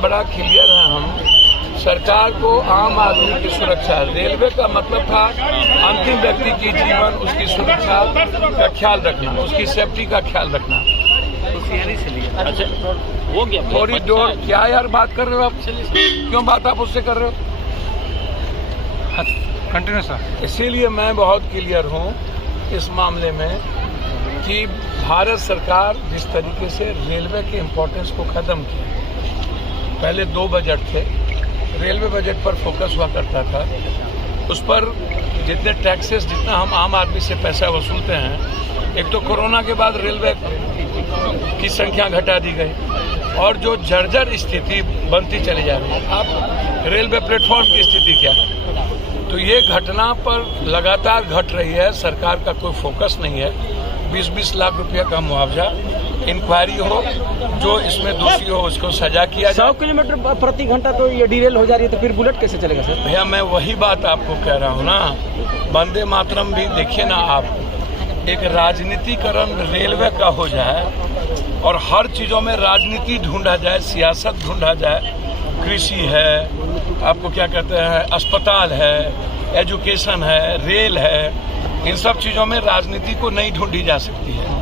बड़ा क्लियर है हम। सरकार को आम आदमी की सुरक्षा, रेलवे का मतलब था अंतिम व्यक्ति की जीवन, उसकी सुरक्षा का ख्याल रखना, उसकी सेफ्टी का ख्याल रखना। अच्छा वो क्या थोड़ी डोर क्या यार बात कर रहे हो आप? क्यों बात आप उससे कर रहे हो? Continue sir. इसीलिए मैं बहुत क्लियर हूँ इस मामले में कि भारत सरकार जिस तरीके से रेलवे के इम्पोर्टेंस को ख़त्म किया, पहले 2 बजट थे, रेलवे बजट पर फोकस हुआ करता था, उस पर जितने टैक्सेस, जितना हम आम आदमी से पैसा वसूलते हैं, एक तो कोरोना के बाद रेलवे की संख्या घटा दी गई और जो जर्जर स्थिति बनती चली जा रही है। अब रेलवे प्लेटफॉर्म की स्थिति क्या है? तो ये घटना पर लगातार घट रही है, सरकार का कोई फोकस नहीं है। 20-20 लाख रुपया का मुआवजा, इंक्वायरी हो, जो इसमें दोषी हो उसको सजा किया जाए। 100 किलोमीटर प्रति घंटा तो ये डिरेल हो जा रही है, तो फिर बुलेट कैसे चलेगा सर? भैया मैं वही बात आपको कह रहा हूँ ना, वंदे मातरम भी देखिए ना आप, एक राजनीतिकरण रेलवे का हो जाए और हर चीज़ों में राजनीति ढूंढा जाए, सियासत ढूंढा जाए, कृषि है, आपको क्या कहते हैं, अस्पताल है, एजुकेशन है, रेल है, इन सब चीज़ों में राजनीति को नहीं ढूंढी जा सकती है।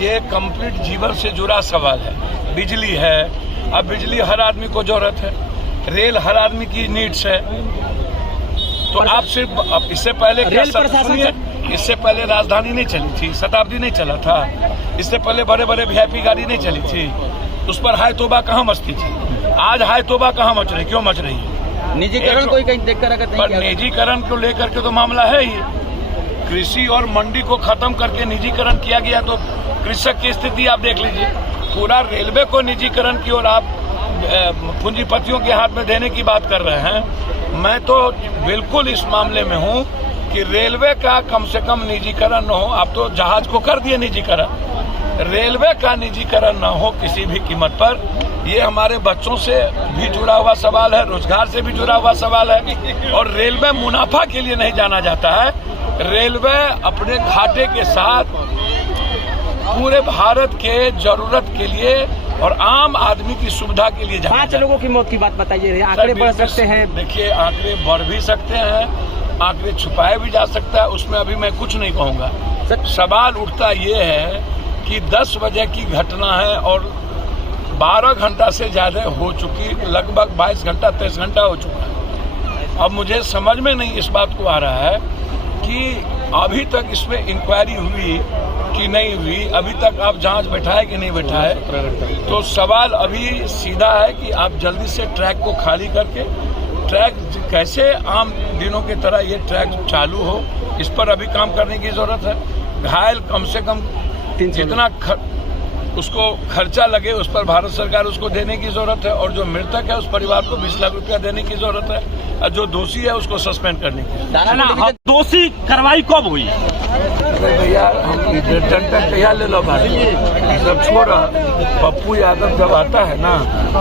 ये कंप्लीट जीवन से जुड़ा सवाल है। बिजली है, अब बिजली हर आदमी को जरूरत है, रेल हर आदमी की नीड्स है। तो आप सिर्फ, अब इससे पहले क्या सुनिए, इससे पहले राजधानी नहीं चली थी, शताब्दी नहीं चला था, इससे पहले बड़े बड़े वीआईपी गाड़ी नहीं चली थी, उस पर हाय तोबा कहाँ मचती थी। आज हाय तोबा कहाँ मच रही, क्यों मच रही है? निजीकरण कोई कहीं देखकर अगर नहीं पर निजीकरण को लेकर के तो मामला है ही। कृषि और मंडी को खत्म करके निजीकरण किया गया, तो कृषक की स्थिति आप देख लीजिए। पूरा रेलवे को निजीकरण की ओर आप पूंजीपतियों के हाथ में देने की बात कर रहे हैं। मैं तो बिल्कुल इस मामले में हूं कि रेलवे का कम से कम निजीकरण न हो। आप तो जहाज को कर दिए निजीकरण, रेलवे का निजीकरण न हो किसी भी कीमत पर। ये हमारे बच्चों से भी जुड़ा हुआ सवाल है, रोजगार से भी जुड़ा हुआ सवाल है। और रेलवे मुनाफा के लिए नहीं जाना जाता है, रेलवे अपने घाटे के साथ पूरे भारत के जरूरत के लिए और आम आदमी की सुविधा के लिए जाना। 5 लोगों की मौत की बात बताइए, आंकड़े बढ़ सकते हैं? देखिए, आंकड़े बढ़ भी सकते हैं, आंकड़े छुपाए भी जा सकता है, उसमें अभी मैं कुछ नहीं कहूँगा। सवाल उठता ये है कि 10 बजे की घटना है और 12 घंटा से ज्यादा हो चुकी, लगभग 22 घंटा 23 घंटा हो चुका है। अब मुझे समझ में नहीं इस बात को आ रहा है कि अभी तक इसमें इंक्वायरी हुई कि नहीं हुई, अभी तक आप जांच बैठाए कि नहीं बैठाए। तो सवाल अभी सीधा है कि आप जल्दी से ट्रैक को खाली करके, ट्रैक कैसे आम दिनों की तरह ये ट्रैक चालू हो, इस पर अभी काम करने की जरूरत है। घायल कम से कम जितना उसको खर्चा लगे उस पर भारत सरकार उसको देने की जरूरत है, और जो मृतक है उस परिवार को 20 लाख रुपया देने की जरूरत है, और जो दोषी है उसको सस्पेंड करने की। दोषी कार्रवाई कब हुई? भैया हम डंडा कहिया ले लो भाई, सब छोड़ा। पप्पू यादव जब आता है ना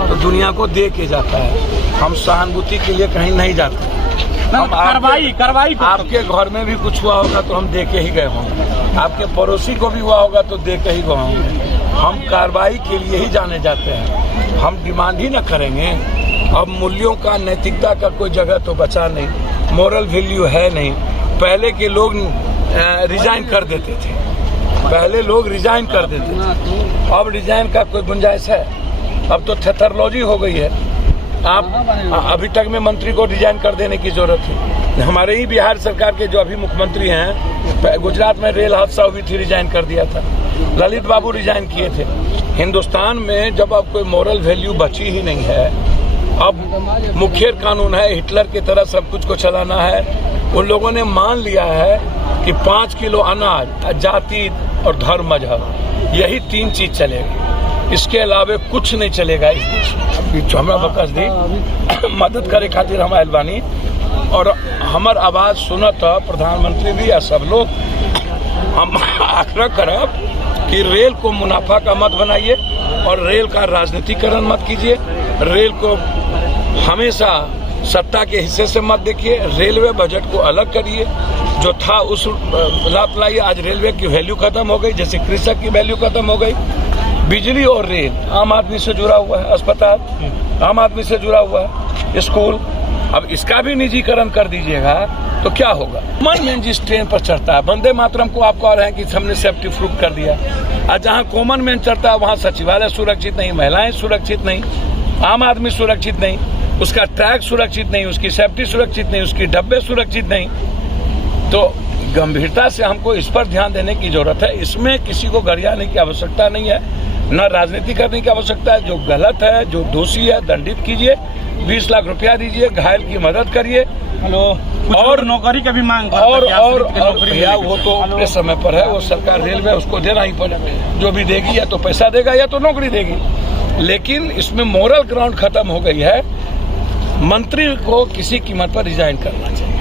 तो दुनिया को दे के जाता है, हम सहानुभूति के लिए कहीं नहीं जाते। कार्रवाई आपके घर में भी कुछ हुआ होगा तो हम दे के ही गए होंगे, आपके पड़ोसी को भी हुआ होगा तो दे के ही गए होंगे। हम कार्रवाई के लिए ही जाने जाते हैं, हम डिमांड ही न करेंगे। अब मूल्यों का, नैतिकता का कोई जगह तो बचा नहीं, मोरल वैल्यू है नहीं। पहले के लोग रिजाइन कर देते थे, पहले लोग रिजाइन कर देते थे, अब रिजाइन का कोई गुंजाइश है? अब तो थेथरोलॉजी हो गई है। आप अभी तक में मंत्री को रिजाइन कर देने की जरूरत है। हमारे ही बिहार सरकार के जो अभी मुख्यमंत्री हैं, गुजरात में रेल हादसा हुई थी, रिजाइन कर दिया था, ललित बाबू रिजाइन किए थे। हिंदुस्तान में जब अब कोई मोरल वैल्यू बची ही नहीं है, अब मुखिया कानून है, हिटलर की तरह सब कुछ को चलाना है। उन लोगों ने मान लिया है कि 5 किलो अनाज, जाति और धर्म, मजहब, यही 3 चीज चलेगी, इसके अलावा कुछ नहीं चलेगा इस देश में। हमरा बकस दी मदद करे खातिर हम आयल बानी, और हमार आवाज सुनत प्रधानमंत्री भी या सब लोग। हम आग्रह करब कि रेल को मुनाफा का मत बनाइए और रेल का राजनीतिकरण मत कीजिए, रेल को हमेशा सत्ता के हिस्से से मत देखिए, रेलवे बजट को अलग करिए, जो था उस लाभ लाइए। आज रेलवे की वैल्यू खत्म हो गई, जैसे कृषक की वैल्यू खत्म हो गई। बिजली और रेल आम आदमी से जुड़ा हुआ है, अस्पताल आम आदमी से जुड़ा हुआ है स्कूल। अब इसका भी निजीकरण कर दीजिएगा तो क्या होगा। कॉमन मैन जिस ट्रेन पर चढ़ता है, वंदे मातरम को आप कह रहे हैं कि हमने सेफ्टी प्रूफ कर दिया, और जहाँ कॉमन मैन चढ़ता है वहाँ सचिवालय सुरक्षित नहीं, महिलाएं सुरक्षित नहीं, आम आदमी सुरक्षित नहीं, उसका ट्रैक सुरक्षित नहीं, उसकी सेफ्टी सुरक्षित नहीं, उसकी डब्बे सुरक्षित नहीं। तो गंभीरता से हमको इस पर ध्यान देने की जरूरत है। इसमें किसी को गरियाने की आवश्यकता नहीं है, न राजनीति करने की आवश्यकता है। जो गलत है, जो दोषी है, दंडित कीजिए, 20 लाख रुपया दीजिए, घायल की मदद करिए। और नौकरी का भी मांग और भैया वो तो अपने समय पर है, वो सरकार रेलवे उसको देना ही पड़ेगा। जो भी देगी या तो पैसा देगा या तो नौकरी देगी। लेकिन इसमें मोरल ग्राउंड खत्म हो गई है। मंत्री को किसी कीमत पर रिजाइन करना चाहिए।